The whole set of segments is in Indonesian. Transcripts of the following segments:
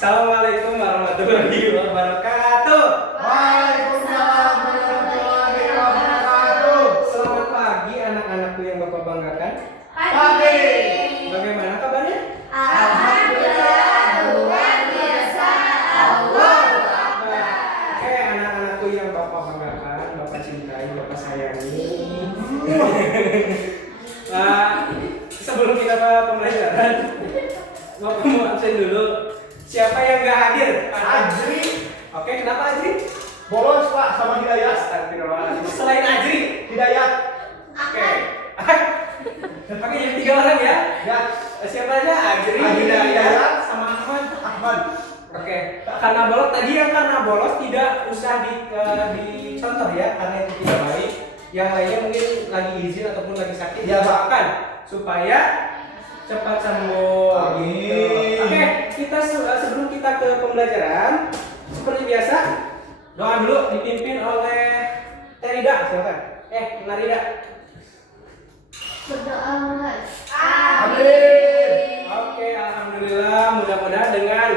Assalamualaikum warahmatullahi wabarakatuh. Waalaikumsalam warahmatullahi wabarakatuh. Selamat pagi anak-anakku yang Bapak banggakan. Pagi. Bagaimana kabarnya? Alhamdulillah luar biasa. Allahu Akbar. Oke, anak-anakku yang Bapak banggakan, Bapak cintai, Bapak sayangi. Sebelum kita ke pembelajaran, Bapak mau absen dulu. Siapa yang gak hadir? Ajri Oke, kenapa Ajri? bolos Pak sama Hidayat. Astagfirullahaladzim. Selain Ajri, Hidayat. oke. Oke, jadi 3 orang ya. Ya. Siapa aja? Ajri, Ajri, Hidayat, Hidayat, sama Ahmad. Ahmad. Oke. Karena bolos tadi yang karena bolos tidak usah dicontoh ya, karena itu tidak baik. Yang lainnya mungkin lagi izin ataupun lagi sakit, Ya, Pak. doakan supaya cepat sembuh. Amin. Oke, kita sebelum kita ke pembelajaran, seperti biasa, doa dulu dipimpin oleh Terida, silakan. Narida. Berdoa Mas. Amin. Oke, alhamdulillah, mudah-mudahan dengan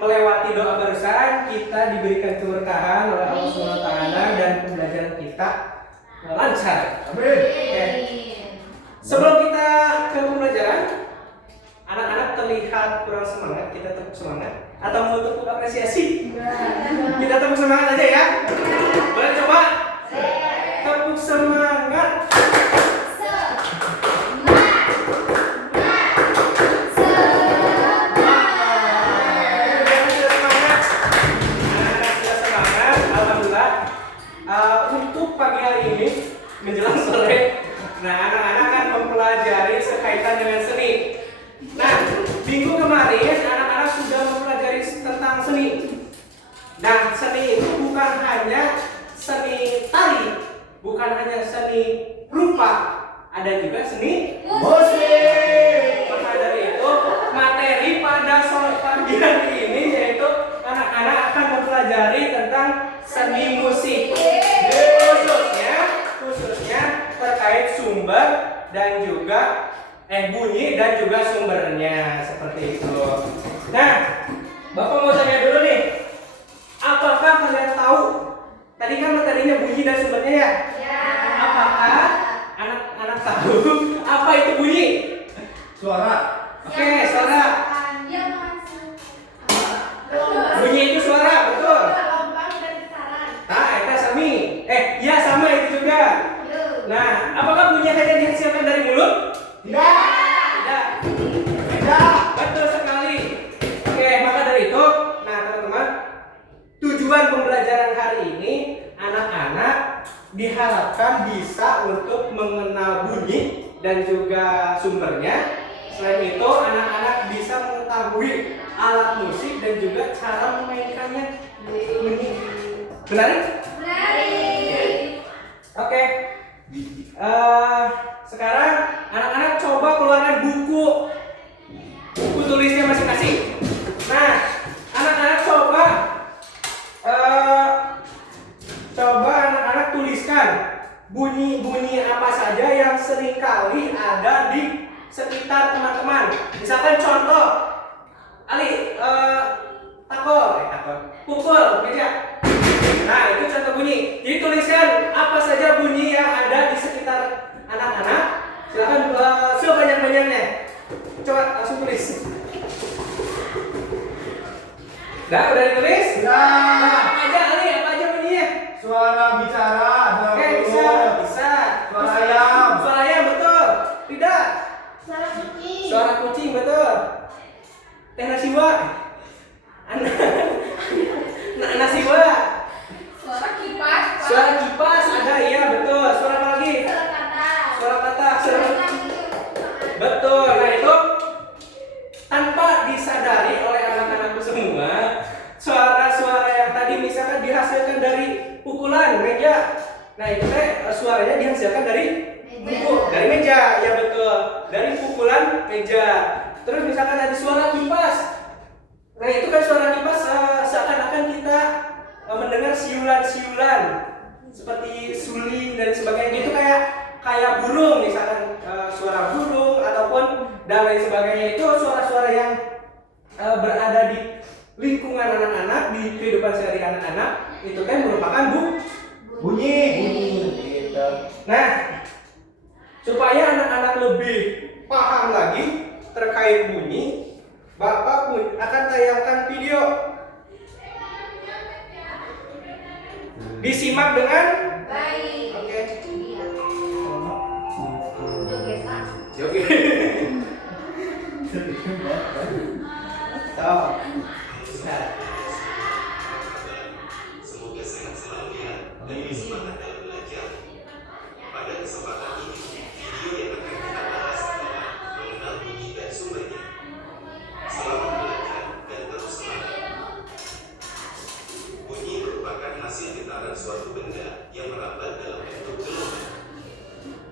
melewati doa barusan kita diberikan keberkahan oleh Allah SWT dan pembelajaran kita lancar. Amin. Oke. Sebelum kita ke pembelajaran, anak-anak terlihat kurang semangat, kita tepuk semangat atau mau tepuk apresiasi? Kita tepuk semangat aja ya. Boleh coba? Tepuk semangat. Untuk pagi hari ini menjelang sore, nah anak-anak akan mempelajari sekaitan dengan seni. Nah, minggu kemarin anak-anak sudah mempelajari tentang seni. Nah, seni itu bukan hanya seni tari, bukan hanya seni rupa, ada juga seni Musik. maka dari itu materi pada sore pagi hari ini yaitu anak-anak akan mempelajari tentang seni musik. Khususnya terkait sumber dan juga bunyi dan juga sumbernya seperti itu. Nah, Bapak mau tanya dulu nih, apakah kalian tahu? Tadi kan materinya bunyi dan sumbernya ya? Apakah anak-anak tahu apa itu bunyi? Suara. Oke, suara. Bunyi itu suara, betul. Eta sami. Iya sama itu juga. Nah, apakah bunyi hanya dihasilkan dari mulut? Tidak. Tidak. Tidak. Betul sekali. Oke, maka dari itu, nah teman-teman, tujuan pembelajaran hari ini anak-anak diharapkan bisa untuk mengenal bunyi dan juga sumbernya. Selain itu, anak-anak bisa mengetahui alat musik dan juga cara memainkannya. Bunyi. Benar? Oke. Sekarang anak-anak coba keluarkan buku tulisnya masing-masing. Nah, anak-anak coba anak-anak tuliskan bunyi-bunyi apa saja yang seringkali ada di sekitar teman-teman. Misalkan contoh, Ali, pukul meja. Nah, itu contoh bunyi. Jadi tuliskan apa saja bunyi yang ada di sekitar anak-anak. Silakan sebanyak-banyaknya. Coba langsung tulis. Udah ditulis? Tidak. Apa aja Ali? Apa aja bunyinya? Suara bicara. Oke, bisa. Suara ayam. Suara ayam betul. Tidak. Suara kucing betul. Teh nasiwa. Nasiwa. Suara kipas ada, iya betul. Suara apa lagi? Suara katak. Betul. Nah itu tanpa disadari oleh anak-anakku semua, suara-suara yang tadi misalkan dihasilkan dari pukulan meja. Nah itu suaranya dihasilkan dari dari meja, ya betul. Dari pukulan meja. Terus misalkan ada suara kipas. Nah itu kan suara kipas seakan-akan kita mendengar siulan-siulan seperti suling dan sebagainya. Itu kayak burung, misalkan suara burung ataupun dan lain sebagainya. Itu suara-suara yang berada di lingkungan anak-anak, di kehidupan sehari anak-anak itu kan merupakan Bunyi. gitu. Nah, supaya anak-anak lebih paham lagi terkait bunyi, Bapak pun akan tayangkan video. Disimak dengan Baik. oke. Iya. Jogetan. Oke. So, nah. Semoga sehat selalu ya dan bersemangat dalam belajar. Pada kesempatan ini, video yang akan kita bahas adalah mengenal bunyi dan sumbernya. Selamat belajar dan terus semangat. Bunyi merupakan hasil getaran suatu benda yang merambat dalam bentuk gelombang.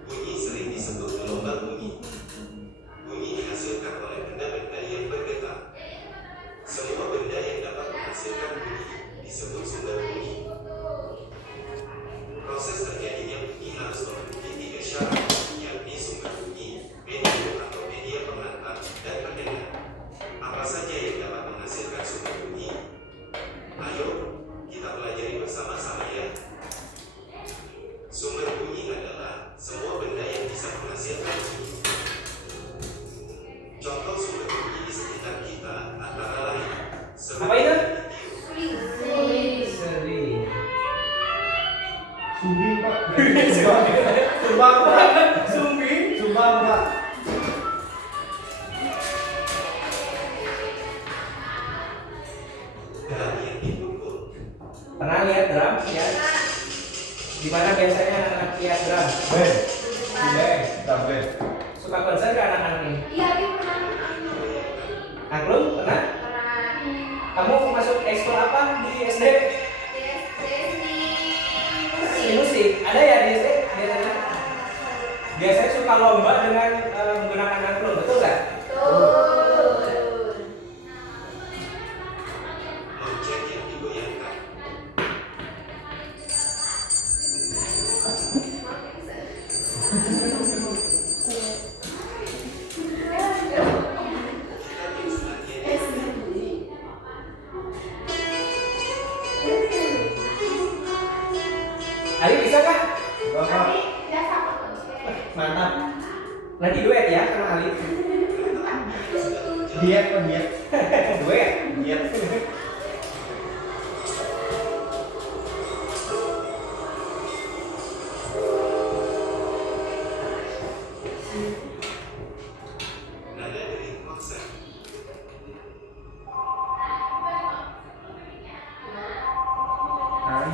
Bunyi sering disebut gelombang bunyi. Bunyi dihasilkan oleh benda-benda yang bergetar. Semua benda yang dapat menghasilkan bunyi disebut sumber bunyi. Proses terjadinya bunyi harus memenuhi 3 syarat, yakni sumber bunyi, medium atau media pengantar, dan pendengar. Apa saja yang dapat menghasilkan sumber bunyi? Ayo, kita pelajari bersama-sama ya. Sumber bunyi adalah semua benda yang bisa menghasilkan bunyi. Contoh sumber bunyi di sekitar kita antara lain Apa itu? Sering. Sumbing Pak. Sumbang Pak. Sumbing. Sumbang Pak. dan yang dipukul. Pernah lihat drum ya? Gimana biasanya anak-anak lihat drum? Ben. Ben. Ben. Suka konser ke anak-anak ini? Iya, dia pernah. Angklung pernah? Pernah. Kamu masuk ekskul apa di SD? Seni musik. Ada ya di SD? Biasanya? Biasanya suka lomba dengan menggunakan angklung, betul nggak? Betul. Lonceng yang digoyangkan. Kita sebagian Ali bisa kah? Bapak. Tidak sama. Mantap. Nanti duet ya sama Ali. Diet Pak, diet. Duet. Diet. nada dering konser.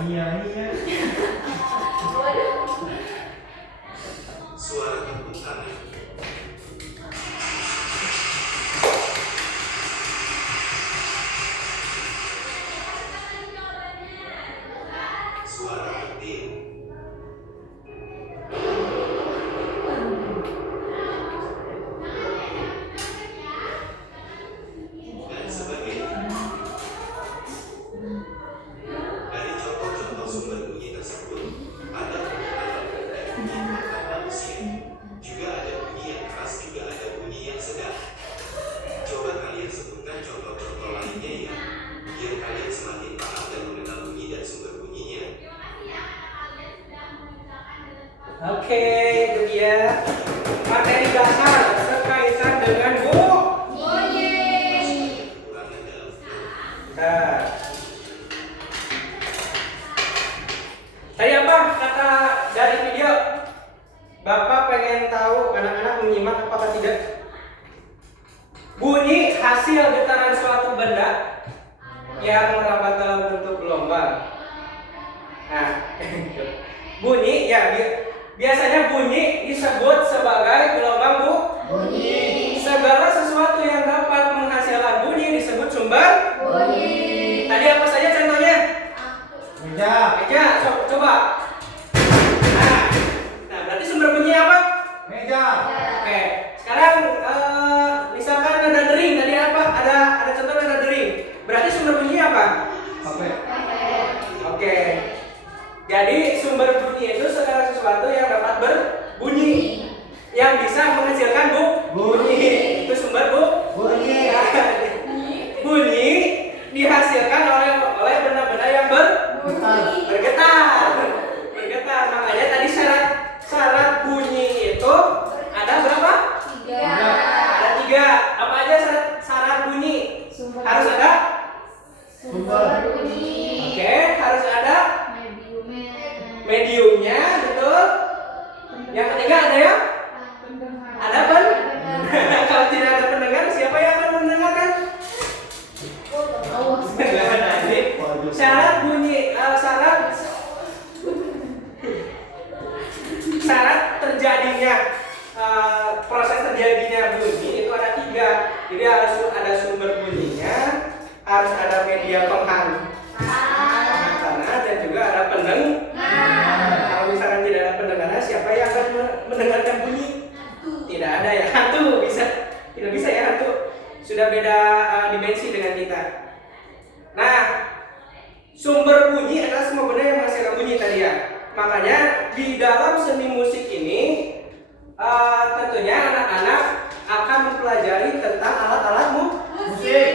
Iya. Suara tepuk tangan. Suara petir. Dan sebagainya. Dari contoh-contoh sumber bunyi tersebut, ada bunyi alam dan bunyi buatan manusia. Juga ada bunyi yang keras, juga ada bunyi yang sedang. Coba kalian sebutkan contoh-contoh lainnya ya, biar kalian semakin paham dan mengenal bunyi dan sumber bunyinya. Oke, itu dia materi dasar berkaitan dengan Bunyi. Kekurangan dalam flow. Nah, tadi apa kata dari video? Bapak pengen tahu anak-anak menyimak apakah tidak? Bunyi hasil getaran suatu benda yang merambat dalam bentuk gelombang. Nah, bunyi ya biasanya bunyi disebut sebagai gelombang Bunyi. segala sesuatu yang dapat menghasilkan bunyi disebut sumber. Bunyi. Tadi apa saja contohnya? Meja. Meja, coba. Nah, berarti sumber bunyi apa? Meja. Oke, sekarang misalkan nada dering tadi apa? Ada contoh nada dering. Berarti sumber bunyi apa? HP. Oke. Jadi sumber bunyi itu segala sesuatu yang dapat berbunyi yang bisa menghasilkan bunyi. dihasilkan oleh benda-benda yang bergetar. Makanya tadi syarat bunyi itu ada berapa? 3. Ada 3. Apa aja syarat bunyi? Harus ada? Sumber bunyi. Oke, harus ada Mediumnya. mediumnya, betul. Yang ketiga ada ya? Ada kalau tidak ada pendengar, siapa yang akan mendengarkan? Nah, ini syarat bunyi, syarat terjadinya proses terjadinya bunyi itu ada 3. Jadi harus ada sumber bunyinya, harus ada media penghantar dan juga ada Kalau misalkan tidak ada pendengarnya, siapa yang akan mendengarkan bunyi? Tidak ada ya, hantu tidak bisa ya hantu. Sudah beda dimensi dengan kita. Nah, sumber bunyi adalah semua benda yang menghasilkan bunyi tadi ya. Makanya di dalam seni musik ini tentunya anak-anak akan mempelajari tentang alat-alat musik.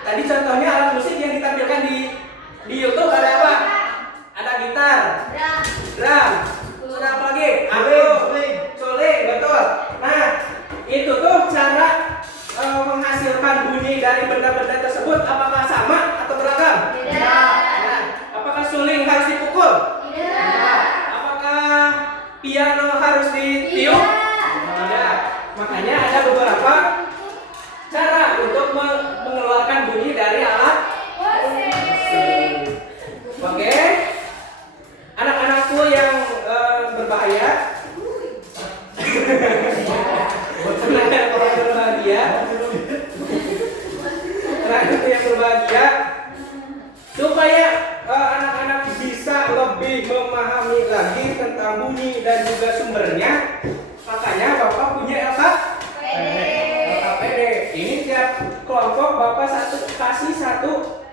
Tadi contohnya alat musik yang ditampilkan di YouTube ada apa? Ada gitar, drum, sudah apa lagi? Suling, betul. Nah, itu tuh cara menghasilkan bunyi dari benda-benda tersebut. Apakah sama atau beragam? Nah, apakah suling harus dipukul? Apakah piano harus ditiup? Tidak. Makanya ada beberapa cara untuk mengeluarkan bunyi dari alat musik. Oke. Anak-anakku yang berbahaya. Anak-anakku yang berbahagia, supaya anak-anak bisa lebih memahami lagi tentang bunyi dan juga sumbernya. Makanya Bapak punya LKPD. Ini tiap kelompok Bapak kasih satu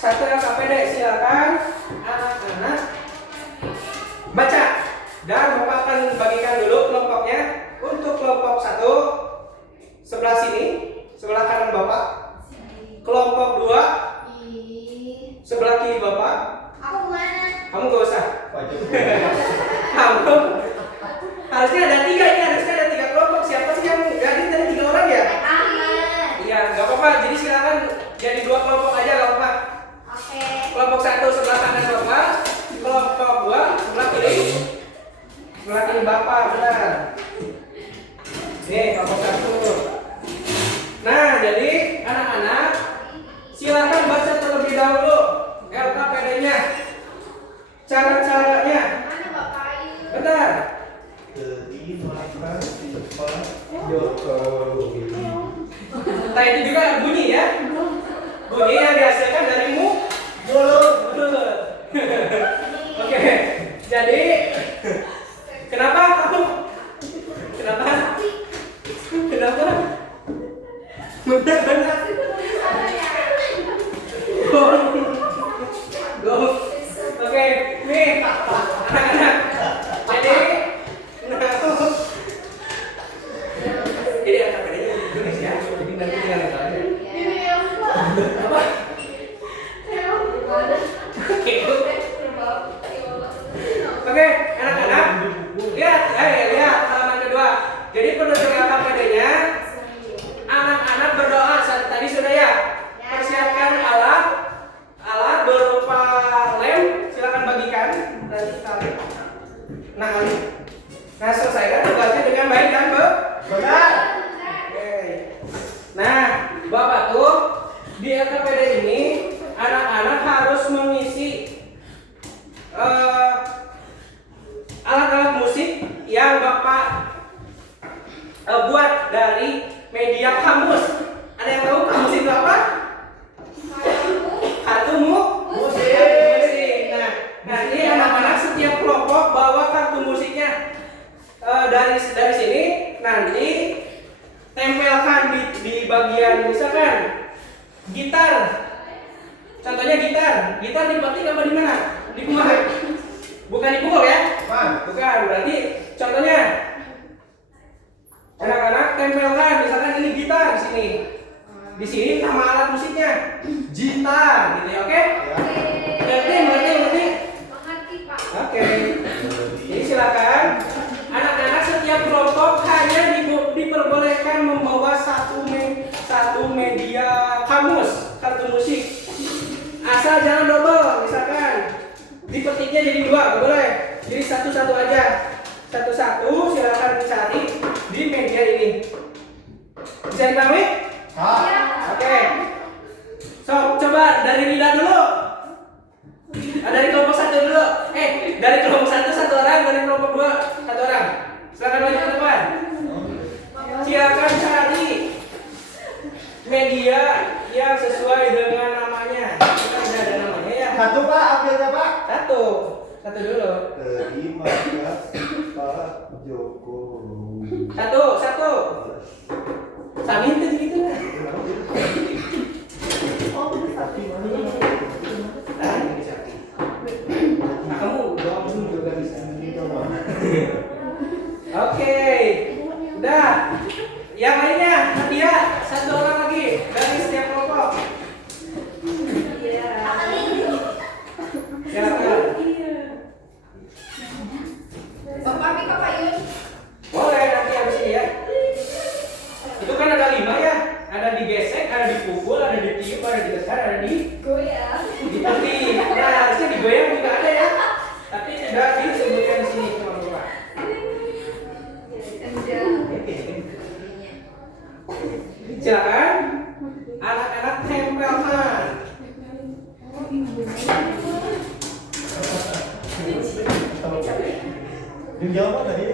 LKPD. Silakan anak-anak baca. Dan Bapak akan bagikan dulu kelompoknya. Untuk kelompok 1 sebelah sini, sebelah kanan Bapak. Kelompok 2 sebelah kiri Bapak. Aku mana? Kamu gak usah. Kamu harusnya ada 3 ini, harusnya ada 3 kelompok. Siapa sih yang jadi tadi 3 orang ya? Iya, nggak apa-apa. Jadi silakan jadi 2 kelompok aja, nggak apa-apa. Oke. Kelompok 1 sebelah kanan Bapak, kelompok 2 sebelah kiri. Sebelah kiri Bapak, benar. Nih, kelompok 1. Nah, jadi anak-anak silakan baca terlebih dahulu LKPD-nya. Cara-caranya. Mana Bapak Ayu? Benar. Nah, itu juga bunyi ya. Bunyi yang dihasilkan dari mulut. Oke. Jadi kenapa kamu? Kenapa? Benar. Go. Oke, nih anak-anak. Jadi apa bedanya Indonesia? Jadi nanti tinggal aja. Apa? Oke, anak-anak. Lihat halaman kedua. Jadi penutur LKPD-nya, anak-anak berdoa tadi sudah ya. Persiapkan alat berupa lem, silakan bagikan dan tarik. Nah, selesaikan tugasnya dengan baik dan benar. Oke. Nah, Bapak tuh di LKPD ini anak-anak harus mengisi alat-alat musik yang Bapak buat dari media kamus. Ada yang tahu kamus itu apa? Kartu musik. Nah, nanti anak-anak setiap kelompok bawa kartu musiknya. Dari sini nanti tempelkan di bagian misalkan gitar. Contohnya gitar dipetik apa di mana? Di rumah. Bukan dipukul ya? Bukan. Berarti contohnya anak-anak tempelkan misalkan ini gitar di sini. Di sini nama alat musiknya gitar, gitu ya, oke? Mengerti? Mengerti, Pak. Oke. Jadi silakan anak-anak setiap kelompok hanya diperbolehkan membawa satu media kamus kartu musik. Asal jangan double, misalkan dipetiknya jadi 2, nggak boleh. Jadi satu-satu aja. Satu-satu silakan cari di media ini. Bisa dipahami? Oke. So, coba dari Rida dulu. Dari kelompok 1 dulu. Dari kelompok 1 satu orang, dari kelompok 2 satu orang. Silakan maju ke depan. Silakan cari media yang sesuai dengan namanya. Kita sudah ada namanya ya. Satu Pak, ambilnya Pak. Satu dulu. Terima kasih Pak Jokowi. Satu. Sami itu gitu lah. Ini bisa. Nah, kamu doang dulu juga bisa. Oke. Udah. Yang lainnya, Nadia, satu orang lagi dari setiap kelompok. Silakan. Bapak Mika Pak Yun. Boleh nanti habis ini ya. Itu kan ada 5 ya. Ada digesek, ada dipukul, ada ditiup, ada ditekan, ada Goyang. dipetik. Nah, harusnya digoyang juga ada ya. Tapi tidak disebutkan di sini teman-teman. Silakan anak-anak tempelkan. Yang jawab tadi.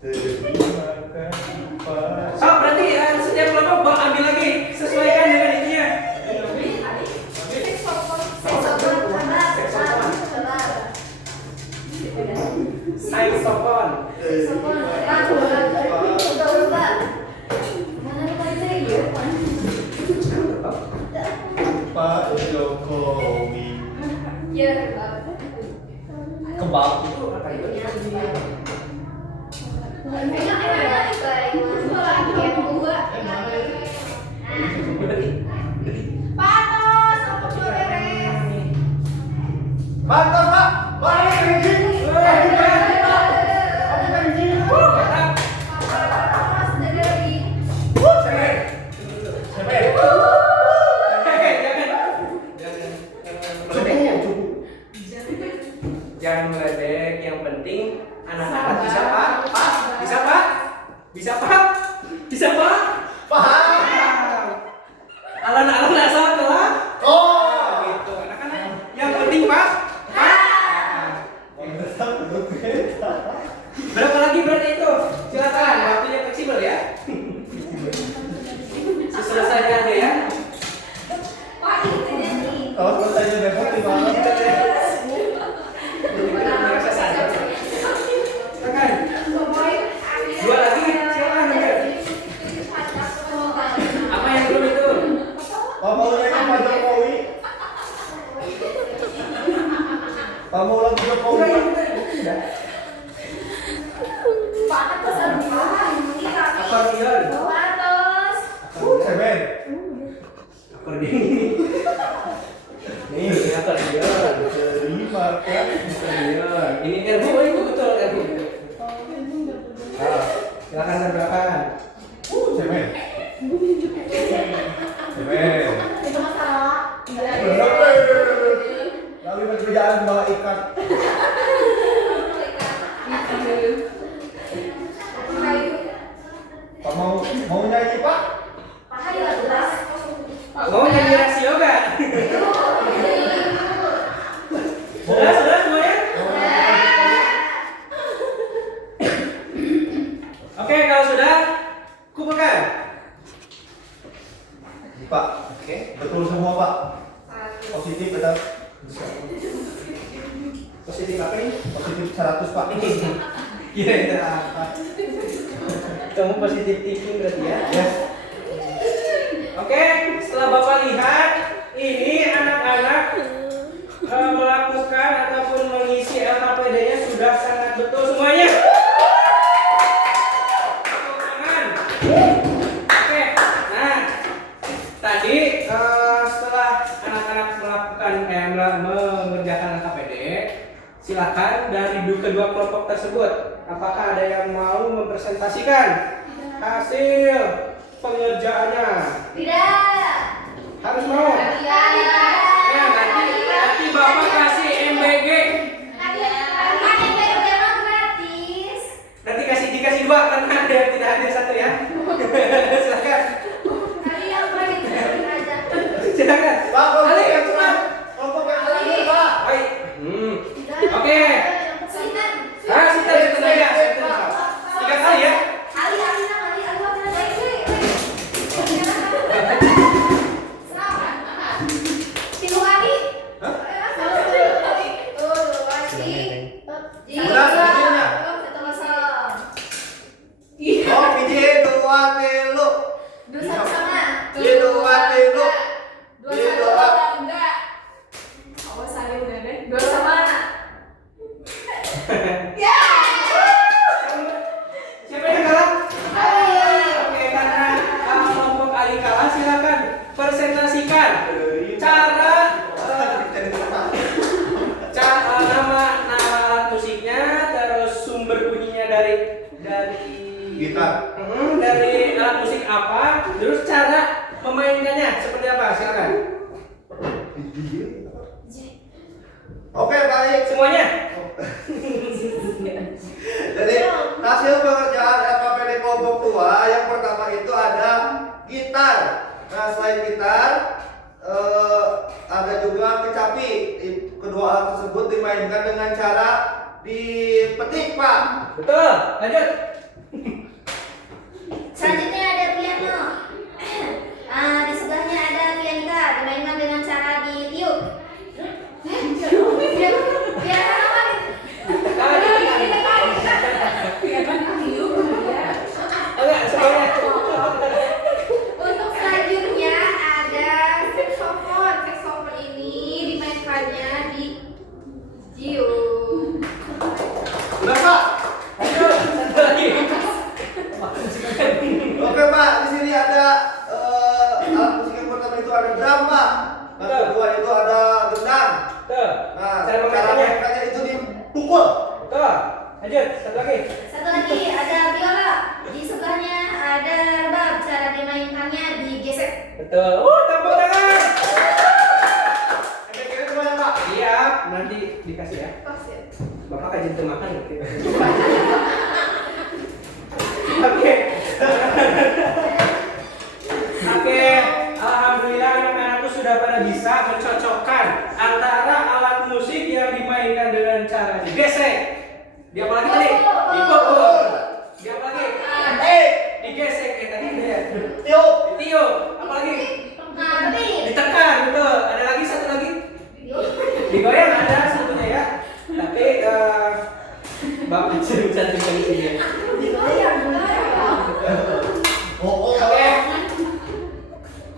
Terima kasih Pak. So, berarti setiap kelompok ambil lagi sesuaikan dengan ininya. Saxophone. Pak Jokowi. Ya, Kembang. Itu apa itu? Panas, apa beres? Mantap Pak. Wah, ini. Panas dari. Jangan meledek, yang penting anak-anak bisa Pak? Bisa Pak? Bisa Pak? Bisa Pak? Paham. Alon-alon asal telah? Oh. Gitu, anak-anak. Yang penting Pak? Berapa lagi berarti itu? Silakan, waktunya fleksibel ya. Selesai aja ya. Wah, itu jadi. Kalau selesainya besok di mana? Merasa sadar. Silakan. Dua lagi, silakan Nadia. Apa yang belum itu? Pak mau nyanyi Pak Jokowi. Pak mau lagu Jokowi. Pak atas ini kami. Akordeon. Atas. Semen. Akordeon ini. Nih, akordeon. Terima kasih. Akordeon. Ini erbu, itu betul erbu. Silakan tambahkan. Semen. Semen. Itu masalah. Lalu berkerjaan bawa ikan. Pak mau nyanyi Pak? Mau nyanyi rasio gak? Sudah semuanya? Oke, kalau sudah, kumpulkan. Pak, Oke. betul semua Pak. Positif betul. Positif apa ini? Positif 100 Pak. Kira-kira apa? Kamu positif thinking berarti ya? Yes. Oke, setelah Bapak lihat, ini anak-anak melakukan ataupun mengisi LKPD-nya sudah sangat betul semuanya. Tepuk tangan. Oke, nah tadi setelah anak-anak mengerjakan KPD, silakan dari kedua kelompok tersebut, apakah ada yang mau mempresentasikan hasil pengerjaannya? Tidak. Harus mau. Iya. Ya, nanti Bapak kasih MBG. Kan yang gratis. Nanti dikasih 2 karena ada yang tidak hadir 1 ya. Silakan. Kali yang gratis aja. Silakan. Pak, kelompok Ali, yang cepat. kelompok yang kanan dulu, Pak. Baik. Oke. Sinten. Sinten aja. 3 kali ya. Ali Tilu kali. Hah? Tuh, 2 kali. Benar, bijinya. Satu kosong. Oh, biji 2 tilu. Dua sama. Biji 2 tilu. Biji 2. Enggak. Awas Ali udah deh. 2 sama. Ya. Siapa yang kalah? Ali. Oke, karena kelompok Ali kalah, silakan presentasikan cara nama alat musiknya, terus sumber bunyinya dari Gitar. dari alat musik apa, terus cara memainkannya seperti apa, silakan. Oke, baik. Semuanya. Jadi hasil pengerjaan LKPD kelompok tua yang pertama itu ada gitar. Nah, selain gitar ada juga kecapi. Kedua alat tersebut dimainkan dengan cara dipetik, Pak. Betul, lanjut. Selanjutnya ada piano. Di sebelahnya ada pianika, dimainkan dengan cara ditiup. Piano apa? Enggak, semuanya. Untuk selanjutnya ada saxophone. Saxophone ini dimainkannya di gium. Udah, Pak. Lanjut, satu lagi. Oke, Pak. Di sini ada alat musik yang pertama itu ada drum, Pak. Nah, Betul. kedua itu ada gendang. Tuh. Nah, Cara cara memainkannya. mainkannya itu dipukul. Tuh. Lanjut, satu lagi. Satu lagi ada biola. Di sebelahnya ada rebab. Cara dimainkannya digesek. Betul. Tepuk tangan. Oke, kira gimana, Pak? Siap, nanti dikasih ya. Pas ya. Bapak kajian tuh makan gitu. Oke. Oke, alhamdulillah anak-anakku sudah pada bisa mencocokkan antara alat musik yang dimainkan dengan cara digesek. Dia apa lagi tadi? Dipukul. Dia apa lagi? Digesek. Tadi dia. Tiup. Ditiup. Apa lagi? Tapi Ditekan, betul. Ada lagi satu lagi? Digoyang ada satunya ya. Tapi Bapak bisa di sini ya. Oh. Oke.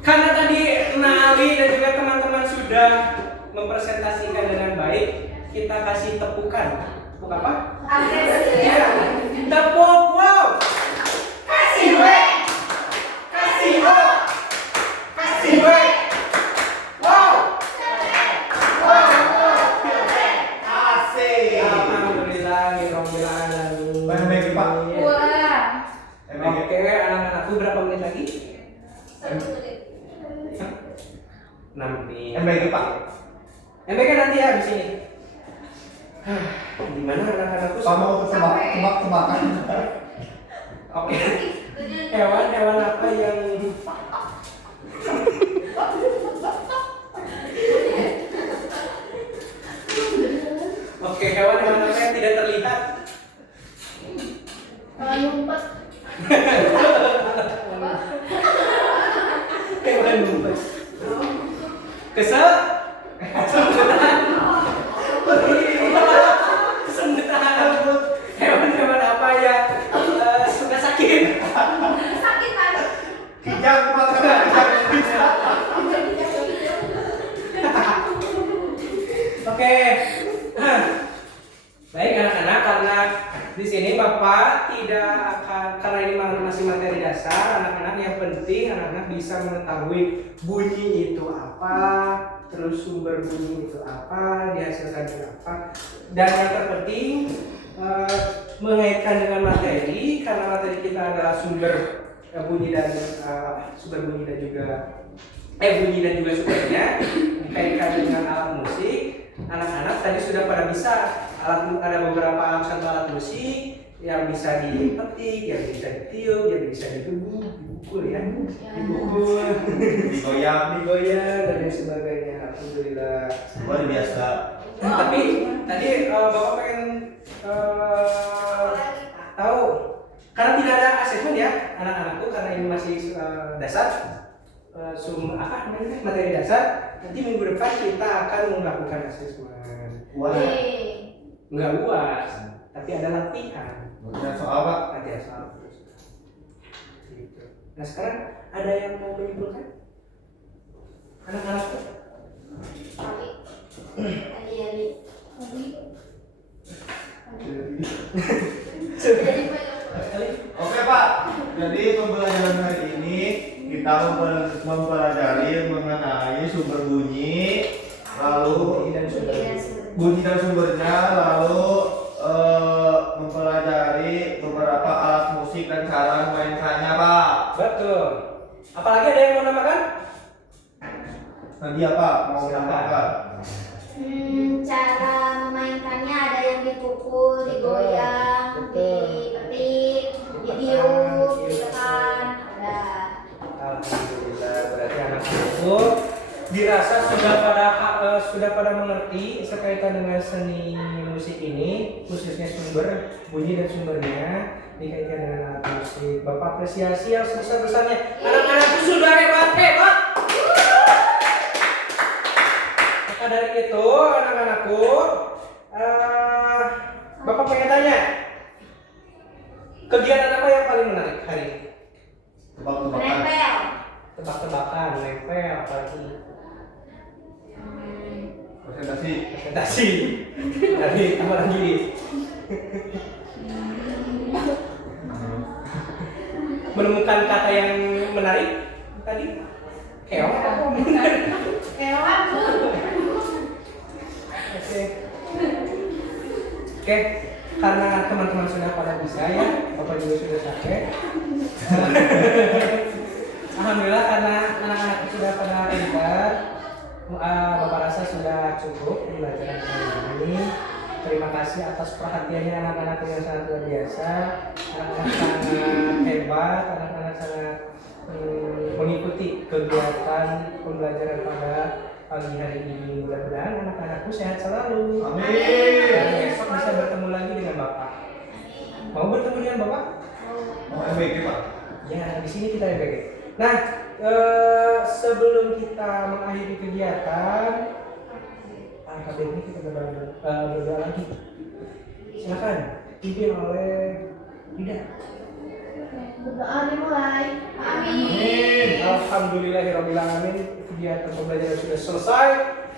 Karena tadi Ali dan juga teman-teman sudah mempresentasikan dengan baik, kita kasih tepukan. Tepuk apa? Iya. Tepuk wow. Kasih we. Kasih ho. Kasih we. Wow. Asik. Alhamdulillah, rabbil alamin. Main baik, Pak. wah. Oke, anak-anakku berapa menit lagi? 6 menit. MBG, Pak. MBG nanti ya di sini. Gimana anak-anakku? Pak mau tebak-tebakan. Oke. Hewan-hewan apa yang Oke, hewan-hewan apa yang tidak terlihat? Ngumpet. Hewan ngumpet. Kesel? Kesembuhan. Hewan-hewan apa yang suka sakit? Sakit kan? Kijang, Pak. Kijang. Oke. Baik anak-anak, karena di sini Bapak tidak akan, karena ini masih materi dasar, anak-anak yang penting anak-anak bisa mengetahui bunyi itu apa, terus sumber bunyi itu apa, dihasilkan dari apa, dan yang terpenting mengaitkan dengan materi, karena materi kita adalah sumber bunyi dan bunyi dan juga sumbernya dikaitkan dengan alat musik. Anak-anak tadi sudah pada bisa ada beberapa alat musik yang bisa dipetik, yang bisa ditiup, yang bisa dipukul ya, dipukul, digoyang dan lain sebagainya. Alhamdulillah. Luar biasa. Tapi tadi Bapak pengen tahu, karena tidak ada asesmen ya anak-anakku, karena ini masih dasar, materi dasar. Nanti minggu depan kita akan melakukan asesmen. Wah. Nggak luas, tapi ada latihan. Latihan soal Pak. Latihan soal terus. Gitu. Nah sekarang ada yang mau menyimpulkan? Anak-anakku? Oke Pak, jadi pembelajaran hari ini kita mempelajari mengenai sumber bunyi, lalu bunyi dan sumbernya, lalu mempelajari beberapa alat musik dan cara memainkannya Pak. Betul. Apalagi ada yang mau nambahkan? Nadia Pak, mau menambahkan? Cara memainkannya ada yang dipukul, digoyang, dipetik, ditiup, ditekan, ada. Alhamdulillah, berarti anak-anakku dirasa sudah pada mengerti sekaitan dengan seni musik ini, khususnya sumber bunyi dan sumbernya dikaitkan dengan alat musik. Bapak apresiasi yang sebesar-besarnya. Anak-anakku sudah hebat. Maka dari itu, anak-anakku, Bapak pengen tanya, kegiatan apa yang paling menarik hari ini? Tebak-tebakan. Menempel. Tebak-tebakan, nempel, apalagi presentasi. Tadi apa lagi? Menemukan kata yang menarik tadi? Keong apa? Oke, karena teman-teman sudah pada bisa ya, Bapak juga sudah sampai. Alhamdulillah karena anak-anak sudah pada pintar, Bapak rasa sudah cukup pembelajaran kali ini. Terima kasih atas perhatiannya anak-anak yang sangat luar biasa. Anak-anak sangat hebat, anak-anak sangat mengikuti kegiatan pembelajaran pada pagi hari ini. Mudah-mudahan anak-anakku sehat selalu. Amin. Dan besok bisa bertemu lagi dengan Bapak. Mau bertemu dengan Bapak? Mau MBG Pak? Ya, di sini kita MBG. Nah, sebelum kita mengakhiri kegiatan, kali ini kita berdoa lagi. Silakan, dipimpin oleh Rida. Berdoa dimulai. Amin. Alhamdulillahirrahmanirrahim. Kegiatan pembelajaran sudah selesai.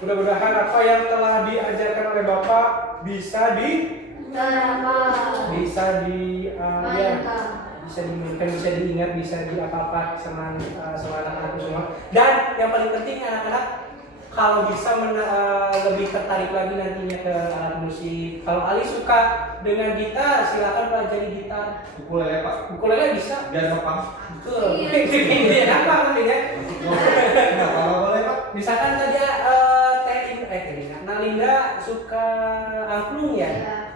Mudah-mudahan apa yang telah diajarkan oleh Bapak bisa dimainkan, bisa diingat, bisa apa-apa sama anak-anak semua. Dan yang paling penting anak-anak kalau bisa lebih tertarik lagi nantinya ke alat musik. Kalau Ali suka dengan gitar, silakan pelajari gitar. Ukulele Pak. Ukulele bisa. Biar ngepang. Betul. Ini apa nantinya? Kalau boleh Pak. Misalkan tadi Nalinda suka angklung ya.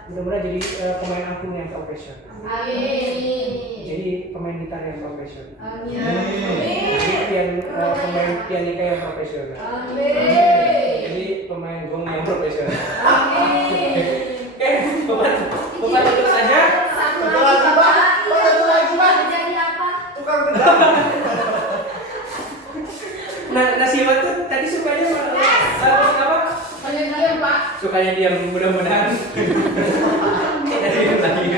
Mudah-mudahan jadi pemain angklung yang profesional. Amin. Jadi pemain gitar yang profesional. Amin. Jadi pemain pianika yang profesional. Amin. Jadi pemain gong yang profesional. Amin. Oke, Bapak tutup saja. Satu Satu lagi lagi, Pak. Pak. Satu lagi, Pak. Jadi apa? Tukang pedang. Nah, Nasiwa tuh tadi sukanya apa? Diam Pak. Sukanya diam, mudah-mudahan. Tidak diam lagi.